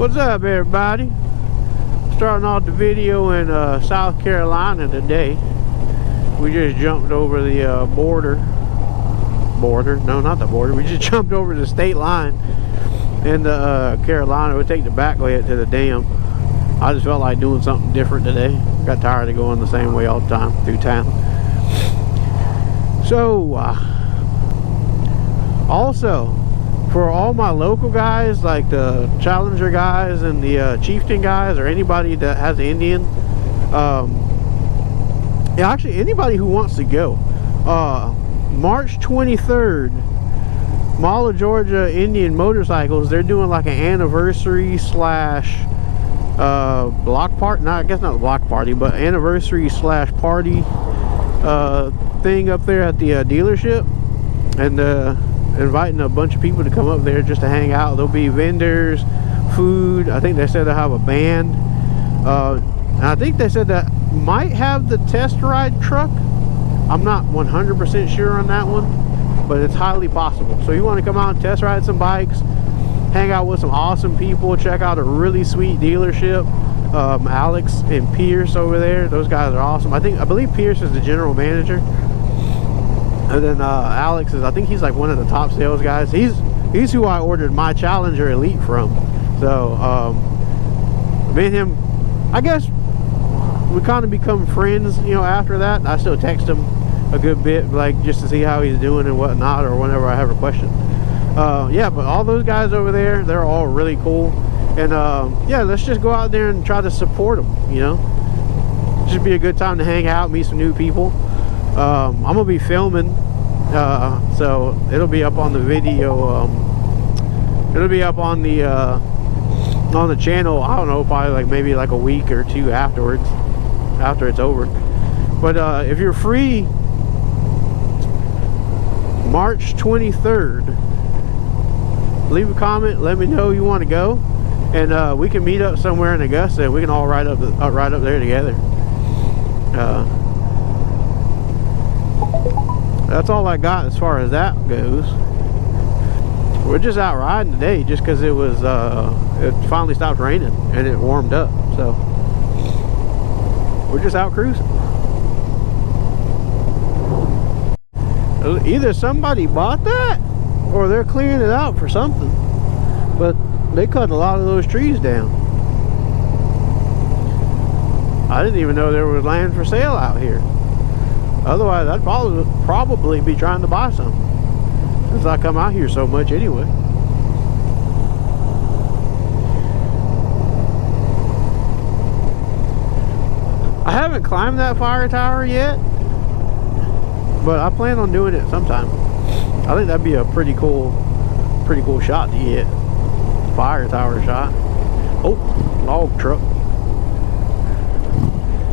What's up, everybody? Starting off the video in South Carolina today. We just jumped over the border. No, not the border. We just jumped over the state line in Carolina. We'll take the back way to the dam. I just felt like doing something different today. Got tired of going the same way all the time through town. So, also, for all my local guys, like the Challenger guys and the Chieftain guys, or anybody that has Indian, yeah, actually anybody who wants to go, March 23rd, Mall of Georgia Indian Motorcycles, they're doing like an anniversary slash block party, I guess not a block party, but anniversary slash party thing up there at the dealership, and inviting a bunch of people to come up there just to hang out. There'll be vendors, food. I think they said they'll have a band. And I think they said that might have the test ride truck. I'm not 100% sure on that one, but it's highly possible. So you want to come out and test ride some bikes, hang out with some awesome people, check out a really sweet dealership. Alex and Pierce over there, those guys are awesome. I believe Pierce is the general manager. And then Alex is, I think he's like one of the top sales guys. He's who I ordered my Challenger Elite from. So me and him, I guess we kind of become friends, you know, after that. I still text him a good bit, like just to see how he's doing and whatnot, or whenever I have a question. Yeah, but all those guys over there, they're all really cool. And yeah, let's just go out there and try to support them, you know. Just be a good time to hang out, meet some new people. I'm gonna be filming, so it'll be up on the video. It'll be up on the channel. I don't know, probably like maybe like a week or two afterwards, after it's over. But if you're free, March 23rd, leave a comment. Let me know you want to go, and we can meet up somewhere in Augusta, and we can all ride up there together. That's all I got as far as that goes. We're just out riding today just because it was it finally stopped raining and it warmed up, so we're just out cruising. Either somebody bought that or they're clearing it out for something, but they cut a lot of those trees down. I didn't even know there was land for sale out here. Otherwise, I'd probably be trying to buy some, since I come out here so much anyway. I haven't climbed that fire tower yet, but I plan on doing it sometime. I think that'd be a pretty cool shot to get. Fire tower shot. Oh, log truck.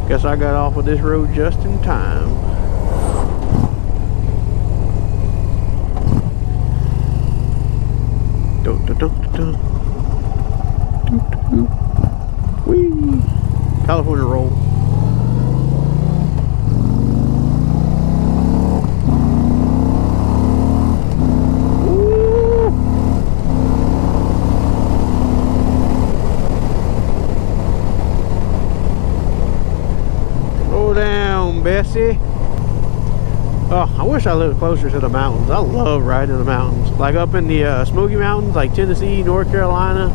Guess I got off of this road just in time. Whee! California roll. Woo! Go down, Bessie. Oh, I wish I lived closer to the mountains. I love riding in the mountains. Like up in the Smoky Mountains, like Tennessee, North Carolina,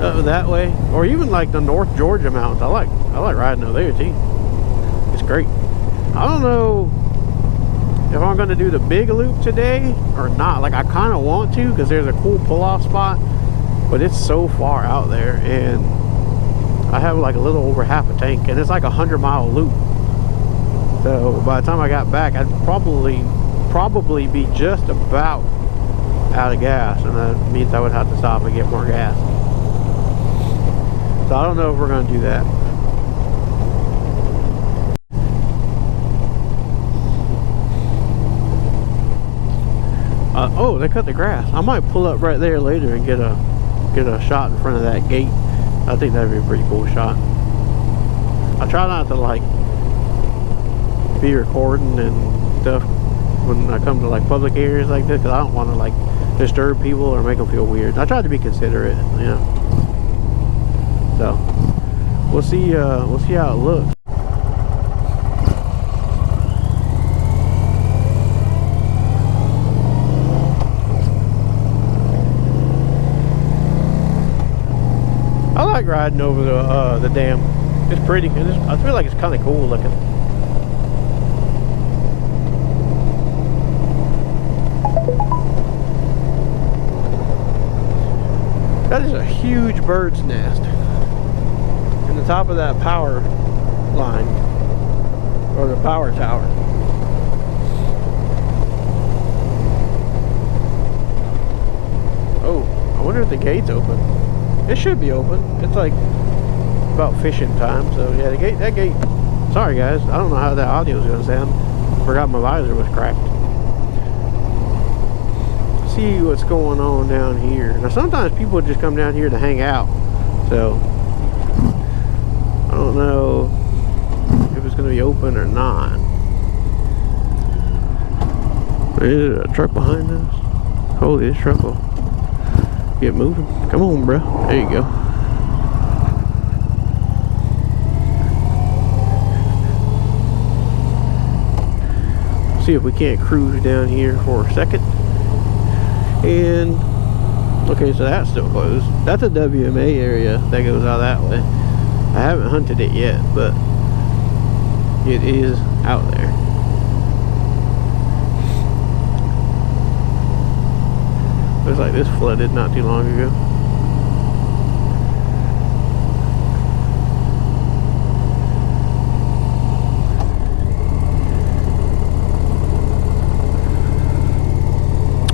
that way. Or even like the North Georgia mountains. I like riding over there too. It's great. I don't know if I'm going to do the big loop today or not. Like I kind of want to, because there's a cool pull-off spot, but it's so far out there, and I have like a little over half a tank, and it's like a 100-mile loop. So by the time I got back, I'd probably be just about out of gas, and that means I would have to stop and get more gas. So I don't know if we're going to do that. Oh, they cut the grass. I might pull up right there later and get a shot in front of that gate. I think that'd be a pretty cool shot. I try not to like be recording and stuff when I come to like public areas like this, because I don't want to like disturb people or make them feel weird. I try to be considerate, you know. So we'll see how it looks. I like riding over the dam. It's pretty. I feel like it's kind of cool looking. That is a huge bird's nest in the top of that power line, or the power tower. Oh, I wonder if the gate's open. It should be open. It's like about fishing time, so yeah, that gate. Sorry guys, I don't know how that audio is gonna sound. Forgot my visor was cracked. See what's going on down here. Now sometimes people just come down here to hang out, so I don't know if it's gonna be open or not. Is there a truck behind us? Holy, this truck will get moving. Come on, bro. There you go. See if we can't cruise down here for a second. And okay, so that's still closed. That's a WMA area that goes out that way. I haven't hunted it yet, but it is out there. Looks like this flooded not too long ago.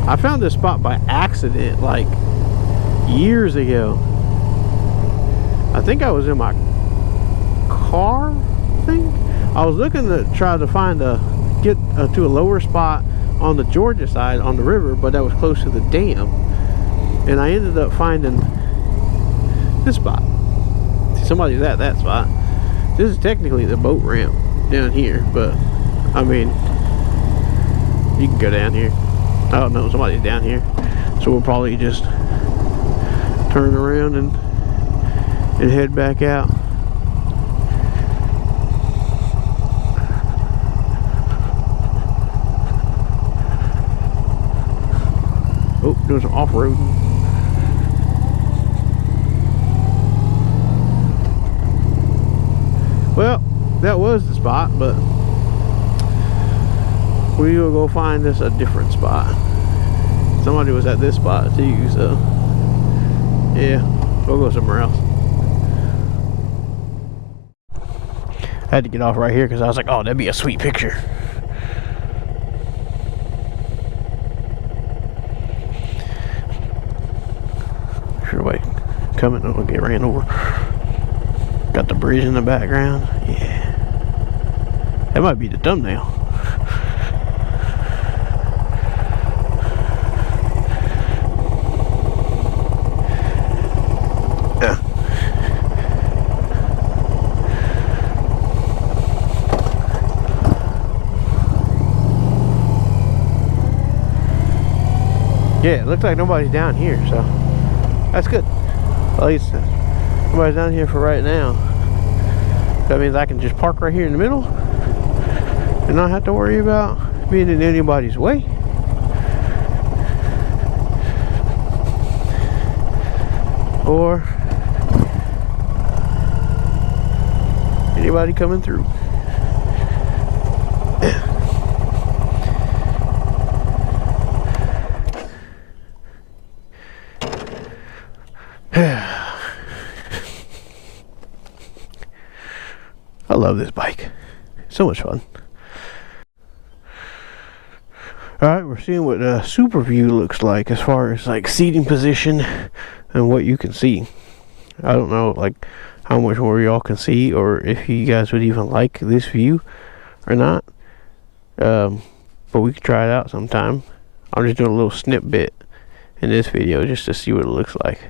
I found this spot by accident like years ago. I think I was in my car thing. I was looking to try to get to a lower spot on the Georgia side on the river, but that was close to the dam, and I ended up finding this spot. See, somebody's at that spot. This is technically the boat ramp down here, but I mean, you can go down here. I don't know, somebody's down here, so we'll probably just turn around and head back out. Oh, doing some off-roading. Well, that was the spot, but we will go find us a different spot. Somebody was at this spot too, so yeah, we'll go somewhere else. I had to get off right here because I was like, oh, that'd be a sweet picture. Sure, wait, coming, I'll get ran over. Got the bridge in the background. Yeah, that might be the thumbnail. Yeah, it looks like nobody's down here, so that's good. At least nobody's down here for right now. That means I can just park right here in the middle and not have to worry about being in anybody's way. Or anybody coming through. I love this bike. So much fun. Alright, we're seeing what a super view looks like as far as like seating position and what you can see. I don't know like how much more y'all can see, or if you guys would even like this view or not. But we could try it out sometime. I'm just doing a little snippet in this video just to see what it looks like.